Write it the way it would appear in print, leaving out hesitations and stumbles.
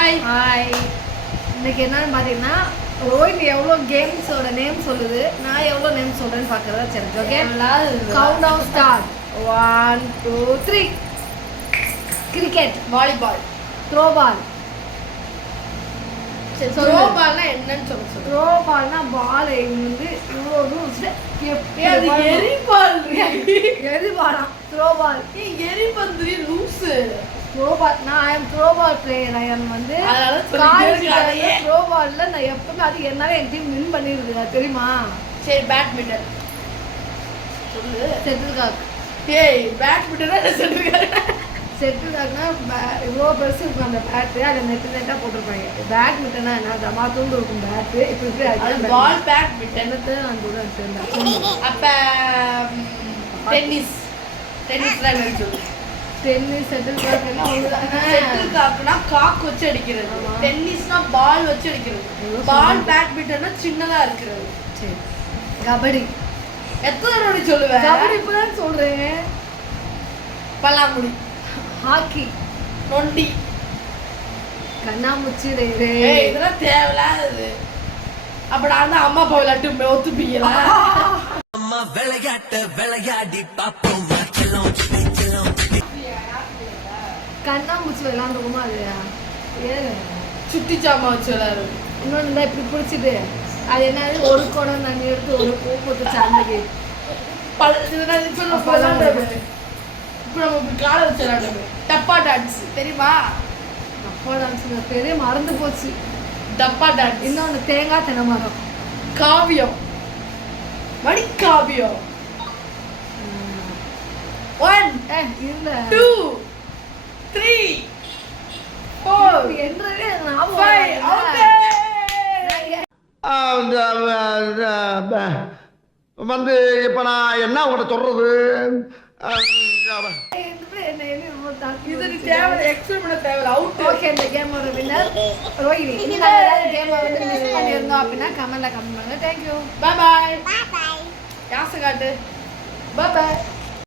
Hi. இன்னைக்கு என்னன்னு பார்த்தீங்கன்னா ரோஹித் எவ்வளோ கேம்ஸோட நேம் சொல்லுது, நான் எவ்வளோ நேம் சொல்கிறேன்னு பார்க்குறதா. சரி, okay. Count down start. 1 2 3. Cricket, volleyball, throw ball. Throw பால்னா என்னன்னு சொல்ல. த்ரோ பால்னா பால் வந்து இவ்வளோ தூரம் எரிபாலா. த்ரோ பால், எரிபந்து லூசு. Throw ball. நான் I am throw ball player. I am வந்து த்ரோ பால்ல நான் எப்பவுமே அது என்னால என் டீம் வின் பண்ணிருக்கு, தெரியுமா? சரி, பேட்மிண்டன் சொல்லு. செட்டில்காக். ஏய், பேட்மிண்டனா செட்டில்காக். செட்டில்காக்னா இவ்வளோ பெருசு இருக்கும் அந்த பேட்டு, அதை நெட்டாக போட்டிருப்பாங்க. பேட்மிண்டனா என்ன தமா தூண்டு இருக்கும் பேட்டு. இப்படி பால் பேட்மிண்டன் நான் கூட சேர்ந்தேன். அப்போ டென்னிஸ். டென்னிஸ்லாம் என்னன்னு சொல்லு. டென்னிஸ், செட்டில்காக் எல்லாம் செட்டில்காக்னா காக் வச்சு அடிக்கிறது, டென்னிஸ்னா பால் வச்சு அடிக்கிறது, பால் பேட்மிண்டன்னா சின்னதா இருக்கிறது. சரி, கபடி. எத்தனை தடவை சொல்லுவேன்? கபடி இப்பதான் சொல்றேன். பல்லாங்குழி, ஹாக்கி, நொண்டி, கண்ணாமூச்சி. இதெல்லாம் தேவையில்லாதது. அப்ப நான் தான் அம்மா அப்பா விளையாட்டு ஒத்துப்பீங்களா? அம்மா விளையாட்ட விளையாடி பாப்போம். கண்ணாமூச்சி விளையாண்டுருக்குமா இல்லையா? ஏன் சுட்டி சாமா வச்சு விளையாடு. இன்னொன்று இப்படி பிடிச்சிது, அது என்னது, ஒரு குடம் தண்ணி எடுத்து ஒரு பூ போட்டு சாந்தது. இப்போ நம்ம இப்படி காலை வச்சு விளையாடுறது. டப்பா டான்ஸ் தெரியுமா? அப்பா டான்ஸ் பெரிய மறந்து போச்சு. டப்பா டான்ஸ். இன்னொன்று தேங்காய் தென்னை மரம். காவியம், மணிக்காவியம். 1 இல்ல 2 3 4 என்றே 5 வந்து இப்ப நான் என்ன உங்கள்கிட்ட சொல்றது? இது நீ தேவை எக்ஸ்பிளைன் பண்ண தேவை. அவுட். ஓகே, இந்த கேமோட வின்னர் ரோஹிணி. இந்த கேமை வந்து மிஸ் பண்ணியிருந்தோம் அப்படின்னா கமெண்ட்ல கமெண்ட் பண்ணுங்க. தேங்க்யூ. By bye. யாசை காட்டு. Bye by.